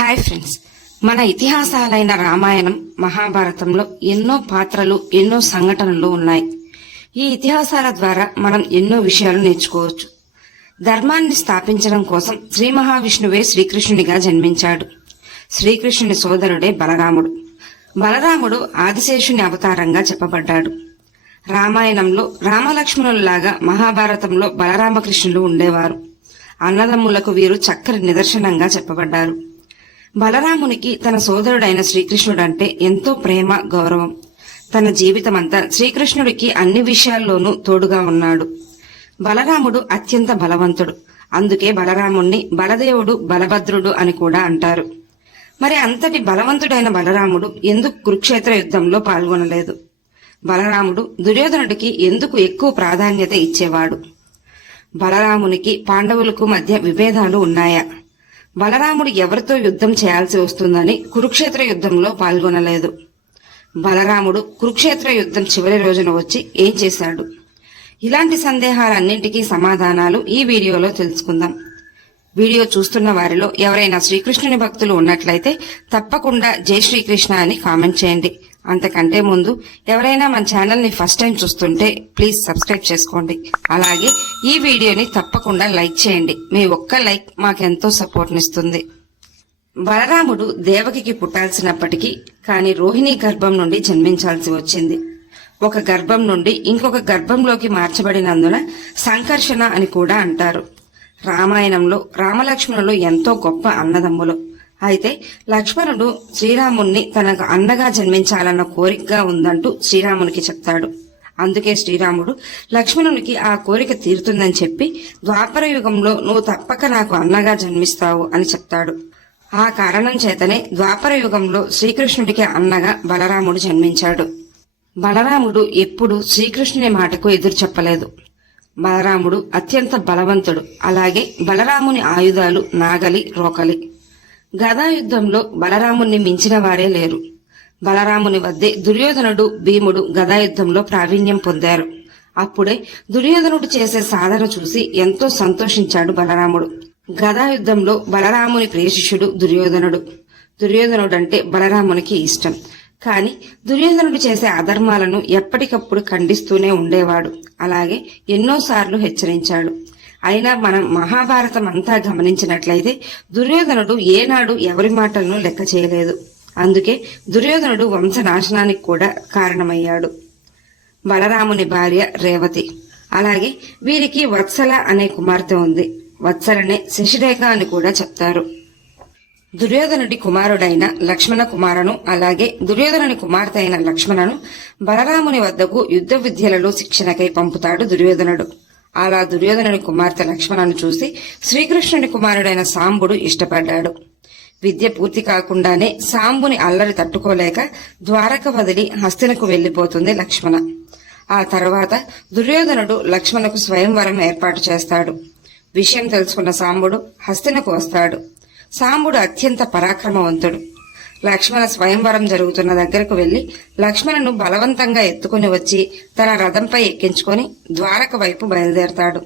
Hi friends, మన ఇతిహాసాలైన రామాయణం, మహాభారతంలో ఎన్నో పాత్రలు, ఎన్నో సంఘటనలు ఉన్నాయి. ఈ ఇతిహాసాల ద్వారా మనం ఎన్నో విషయాలు నేర్చుకోవచ్చు. ధర్మాన్ని స్థాపించడం కోసం శ్రీ మహావిష్ణువే శ్రీకృష్ణుడిగా జన్మించాడు. శ్రీకృష్ణుని సోదరుడే బలరాముడు. బలరాముడు ఆదిశేషుని అవతారంగా చెప్పబడ్డాడు. రామాయణంలో రామలక్ష్మణుల్లాగా మహాభారతంలో బలరామకృష్ణులు ఉండేవారు. అన్నదమ్ములకు వీరు చక్కని నిదర్శనంగా చెప్పబడ్డారు. బలరామునికి తన సోదరుడైన శ్రీకృష్ణుడంటే ఎంతో ప్రేమ, గౌరవం. తన జీవితమంతా శ్రీకృష్ణుడికి అన్ని విషయాల్లోనూ తోడుగా ఉన్నాడు. బలరాముడు అత్యంత బలవంతుడు. అందుకే బలరాముణ్ణి బలదేవుడు, బలభద్రుడు అని కూడా అంటారు. మరి అంతటి బలవంతుడైన బలరాముడు ఎందుకు కురుక్షేత్ర యుద్ధంలో పాల్గొనలేదు? బలరాముడు దుర్యోధనుడికి ఎందుకు ఎక్కువ ప్రాధాన్యత ఇచ్చేవాడు? బలరామునికి పాండవులకు మధ్య విభేదాలు ఉన్నాయా? బలరాముడు ఎవరితో యుద్ధం చేయాల్సి వస్తుందని కురుక్షేత్ర యుద్ధంలో పాల్గొనలేదు? బలరాముడు కురుక్షేత్ర యుద్ధం చివరి రోజున వచ్చి ఏం చేశాడు? ఇలాంటి సందేహాలన్నింటికీ సమాధానాలు ఈ వీడియోలో తెలుసుకుందాం. వీడియో చూస్తున్న వారిలో ఎవరైనా శ్రీకృష్ణుని భక్తులు ఉన్నట్లయితే తప్పకుండా జై శ్రీకృష్ణ అని కామెంట్ చేయండి. అంతకంటే ముందు ఎవరైనా మన ఛానల్ ని ఫస్ట్ టైం చూస్తుంటే ప్లీజ్ సబ్స్క్రైబ్ చేసుకోండి. అలాగే ఈ వీడియోని తప్పకుండా లైక్ చేయండి. మీ ఒక్క లైక్ మాకెంతో సపోర్ట్ నిస్తుంది. బలరాముడు దేవకికి పుట్టాల్సినప్పటికీ కానీ రోహిణి గర్భం నుండి జన్మించాల్సి వచ్చింది. ఒక గర్భం నుండి ఇంకొక గర్భంలోకి మార్చబడినందున సంకర్షణ అని కూడా అంటారు. రామాయణంలో రామలక్ష్మణులు ఎంతో గొప్ప అన్నదమ్ములు. అయితే లక్ష్మణుడు శ్రీరాముణ్ణి తనకు అన్నగా జన్మించాలన్న కోరికగా ఉందంటూ శ్రీరామునికి చెప్తాడు. అందుకే శ్రీరాముడు లక్ష్మణునికి ఆ కోరిక తీరుతుందని చెప్పి ద్వాపర యుగంలో నువ్వు తప్పక నాకు అన్నగా జన్మిస్తావు అని చెప్తాడు. ఆ కారణం చేతనే ద్వాపర యుగంలో శ్రీకృష్ణుడికి అన్నగా బలరాముడు జన్మించాడు. బలరాముడు ఎప్పుడు శ్రీకృష్ణుని మాటకు ఎదురు చెప్పలేదు. బలరాముడు అత్యంత బలవంతుడు. అలాగే బలరాముని ఆయుధాలు నాగలి, రోకలి. గదాయుద్ధంలో బలరాముణ్ణి మించిన వారే లేరు. బలరాముని వద్దే దుర్యోధనుడు, భీముడు గదాయుద్ధంలో ప్రావీణ్యం పొందారు. అప్పుడే దుర్యోధనుడు చేసే సాధన చూసి ఎంతో సంతోషించాడు బలరాముడు. గదాయుద్ధంలో బలరాముని ప్రియశిష్యుడు దుర్యోధనుడు. దుర్యోధనుడంటే బలరామునికి ఇష్టం. కాని దుర్యోధనుడు చేసే అధర్మాలను ఎప్పటికప్పుడు ఖండిస్తూనే ఉండేవాడు. అలాగే ఎన్నోసార్లు హెచ్చరించాడు. అయినా మనం మహాభారతం అంతా గమనించినట్లయితే దుర్యోధనుడు ఏనాడు ఎవరి మాటలను లెక్క చేయలేదు. అందుకే దుర్యోధనుడు వంశనాశనానికి కూడా కారణమయ్యాడు. బలరాముని భార్య రేవతి. అలాగే వీరికి వత్సల అనే కుమార్తె ఉంది. వత్సలనే శశిరేఖ అని కూడా చెప్తారు. దుర్యోధనుడి కుమారుడైన లక్ష్మణ కుమారను, అలాగే దుర్యోధనుని కుమార్తె అయిన లక్ష్మణను బలరాముని వద్దకు యుద్ధ విద్యలలో శిక్షణకై పంపుతాడు దుర్యోధనుడు. అలా దుర్యోధనుని కుమార్తె లక్ష్మణను చూసి శ్రీకృష్ణుని కుమారుడైన సాంబుడు ఇష్టపడ్డాడు. విద్య పూర్తి కాకుండానే సాంబుని అల్లరి తట్టుకోలేక ద్వారక వదిలి హస్తినకు వెళ్లిపోతుంది లక్ష్మణ. ఆ తర్వాత దుర్యోధనుడు లక్ష్మణకు స్వయంవరం ఏర్పాటు చేస్తాడు. విషయం తెలుసుకున్న సాంబుడు హస్తినకు వస్తాడు. సాంబుడు అత్యంత పరాక్రమవంతుడు. లక్ష్మణ స్వయంవరం జరుగుతున్న దగ్గరకు వెళ్లి లక్ష్మణను బలవంతంగా ఎత్తుకుని వచ్చి తన రథంపై ఎక్కించుకొని ద్వారక వైపు బయలుదేరతాడు.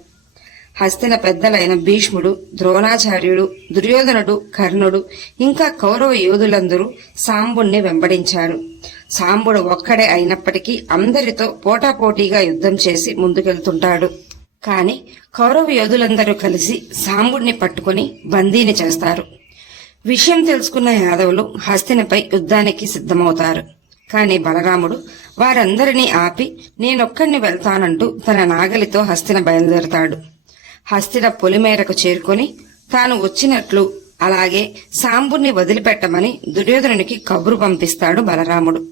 హస్తిన పెద్దలైన భీష్ముడు, ద్రోణాచార్యుడు, దుర్యోధనుడు, కర్ణుడు ఇంకా కౌరవ యోధులందరూ సాంబుణ్ణి వెంబడించారు. సాంబుడు ఒక్కడే అయినప్పటికీ అందరితో పోటాపోటీగా యుద్ధం చేసి ముందుకెళ్తుంటాడు. కాని కౌరవ యోధులందరూ కలిసి సాంబుడిని పట్టుకుని బందీని చేస్తారు. విషయం తెలుసుకున్న యాదవులు హస్తినపై యుద్ధానికి సిద్ధమవుతారు. కాని బలరాముడు వారందరినీ ఆపి నేనొక్కడిని వెళ్తానంటూ తన నాగలితో హస్తిన బయలుదేరతాడు. హస్తిన పొలిమేరకు చేరుకొని తాను వచ్చినట్లు, అలాగే సాంబుణ్ణి వదిలిపెట్టమని దుర్యోధనునికి కబురు పంపిస్తాడు బలరాముడు.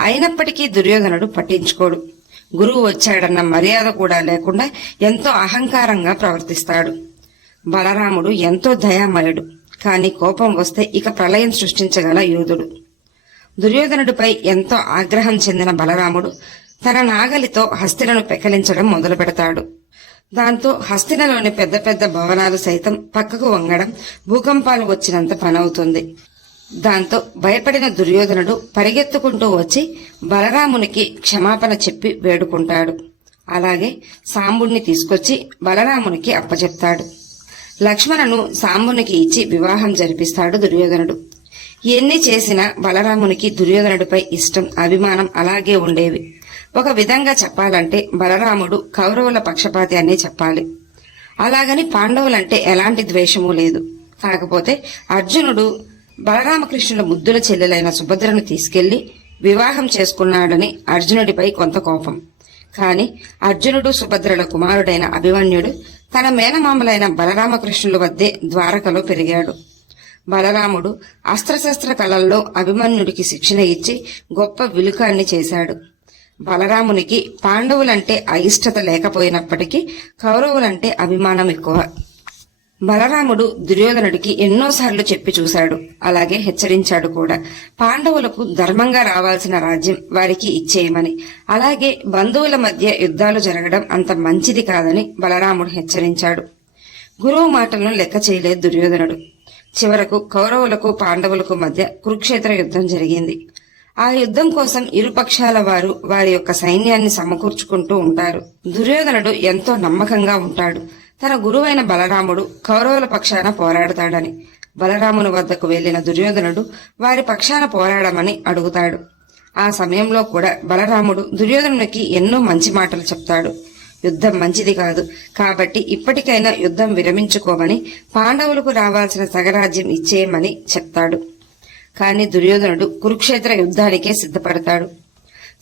అయినప్పటికీ దుర్యోధనుడు పట్టించుకోడు. గురువు వచ్చాడన్న మర్యాద కూడా లేకుండా ఎంతో అహంకారంగా ప్రవర్తిస్తాడు. బలరాముడు ఎంతో దయామయుడు. కాని కోపం వస్తే ఇక ప్రళయం సృష్టించగల యోధుడు. దుర్యోధనుడిపై ఎంతో ఆగ్రహం చెందిన బలరాముడు తన నాగలితో హస్తినను పెకలించడం మొదలు పెడతాడు. దాంతో హస్తినలోని పెద్ద పెద్ద భవనాలు సైతం పక్కకు వంగడం, భూకంపాలు వచ్చినంత పనవుతుంది. దాంతో భయపడిన దుర్యోధనుడు పరిగెత్తుకుంటూ వచ్చి బలరామునికి క్షమాపణ చెప్పి వేడుకుంటాడు. అలాగే సాంబుణ్ణి తీసుకొచ్చి బలరామునికి అప్పచెప్తాడు. లక్ష్మణను సాంబునికి ఇచ్చి వివాహం జరిపిస్తాడు దుర్యోధనుడు. ఎన్ని చేసినా బలరామునికి దుర్యోధనుడిపై ఇష్టం, అభిమానం అలాగే ఉండేవి. ఒక విధంగా చెప్పాలంటే బలరాముడు కౌరవుల పక్షపాతి అనే చెప్పాలి. అలాగని పాండవులంటే ఎలాంటి ద్వేషమూ లేదు. కాకపోతే అర్జునుడు బలరామకృష్ణుల ముద్దుల చెల్లెలైన సుభద్రను తీసుకెళ్లి వివాహం చేసుకున్నాడని అర్జునుడిపై కొంత కోపం. కాని అర్జునుడు సుభద్రల కుమారుడైన అభిమన్యుడు తన మేనమామలైన బలరామకృష్ణుల వద్దే ద్వారకలో పెరిగాడు. బలరాముడు అస్త్రశస్త్ర కళల్లో అభిమన్యుడికి శిక్షణ ఇచ్చి గొప్ప విలుకాన్ని చేశాడు. బలరామునికి పాండవులంటే అయిష్టత లేకపోయినప్పటికీ కౌరవులంటే అభిమానం ఎక్కువ. బలరాముడు దుర్యోధనుడికి ఎన్నోసార్లు చెప్పి చూశాడు, అలాగే హెచ్చరించాడు కూడా. పాండవులకు ధర్మంగా రావాల్సిన రాజ్యం వారికి ఇచ్చేయమని, అలాగే బంధువుల మధ్య యుద్ధాలు జరగడం అంత మంచిది కాదని బలరాముడు హెచ్చరించాడు. గురువు మాటలను లెక్క చేయలేదు దుర్యోధనుడు. చివరకు కౌరవులకు పాండవులకు మధ్య కురుక్షేత్ర యుద్ధం జరిగింది. ఆ యుద్ధం కోసం ఇరుపక్షాల వారు వారి యొక్క సైన్యాన్ని సమకూర్చుకుంటూ ఉంటారు. దుర్యోధనుడు ఎంతో నమ్మకంగా ఉంటాడు. తన గురువైన బలరాముడు కౌరవుల పక్షాన పోరాడతాడని. బలరాముని వద్దకు వెళ్లిన దుర్యోధనుడు వారి పక్షాన పోరాడమని అడుగుతాడు. ఆ సమయంలో కూడా బలరాముడు దుర్యోధనునికి ఎన్నో మంచి మాటలు చెప్తాడు. యుద్ధం మంచిది కాదు కాబట్టి ఇప్పటికైనా యుద్ధం విరమించుకోమని, పాండవులకు రావాల్సిన సగరాజ్యం ఇచ్చేయమని చెప్తాడు. కాని దుర్యోధనుడు కురుక్షేత్ర యుద్ధానికే సిద్ధపడతాడు.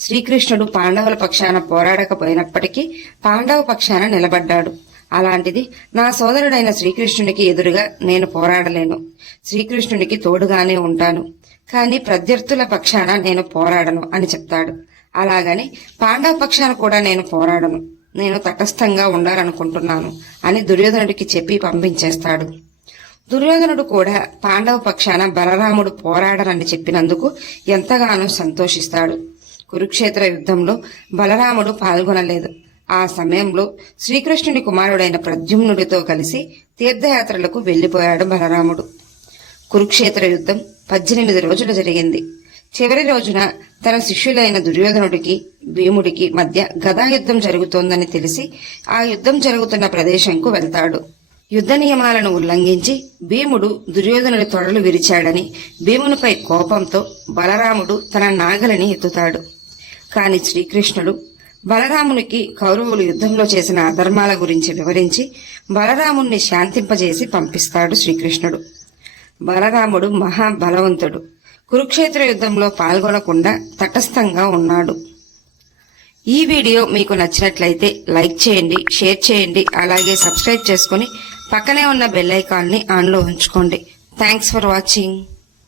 శ్రీకృష్ణుడు పాండవుల పక్షాన పోరాడకపోయినప్పటికీ పాండవ పక్షాన నిలబడ్డాడు. అలాంటిది నా సోదరుడైన శ్రీకృష్ణునికి ఎదురుగా నేను పోరాడలేను. శ్రీకృష్ణునికి తోడుగానే ఉంటాను, కాని ప్రత్యర్థుల పక్షాన నేను పోరాడను అని చెప్తాడు. అలాగని పాండవ పక్షాన కూడా నేను పోరాడను, నేను తటస్థంగా ఉండాలనుకుంటున్నాను అని దుర్యోధనుడికి చెప్పి పంపించేస్తాడు. దుర్యోధనుడు కూడా పాండవ పక్షాన బలరాముడు పోరాడనని చెప్పినందుకు ఎంతగానో సంతోషిస్తాడు. కురుక్షేత్ర యుద్ధంలో బలరాముడు పాల్గొనలేదు. ఆ సమయంలో శ్రీకృష్ణుడి కుమారుడైన ప్రద్యుమ్నుడితో కలిసి తీర్థయాత్రలకు వెళ్లిపోయాడు బలరాముడు. కురుక్షేత్ర యుద్ధం 18 రోజులు జరిగింది. చివరి రోజున తన శిష్యులైన దుర్యోధనుడికి భీముడికి మధ్య గదాయుద్ధం జరుగుతోందని తెలిసి ఆ యుద్ధం జరుగుతున్న ప్రదేశంకు వెళ్తాడు. యుద్ధ నియమాలను ఉల్లంఘించి భీముడు దుర్యోధనుడి తొడలు విరిచాడని భీమునిపై కోపంతో బలరాముడు తన నాగలిని ఎత్తుతాడు. కాని శ్రీకృష్ణుడు బలరామునికి కౌరవులు యుద్ధంలో చేసిన అధర్మాల గురించి వివరించి బలరాముణ్ణి శాంతింపజేసి పంపిస్తాడు శ్రీకృష్ణుడు. బలరాముడు మహాబలవంతుడు. కురుక్షేత్ర యుద్ధంలో పాల్గొనకుండా తటస్థంగా ఉన్నాడు. ఈ వీడియో మీకు నచ్చినట్లయితే లైక్ చేయండి, షేర్ చేయండి, అలాగే సబ్స్క్రైబ్ చేసుకుని పక్కనే ఉన్న బెల్ ఐకాన్ని ఆన్లో ఉంచుకోండి. Thanks for watching.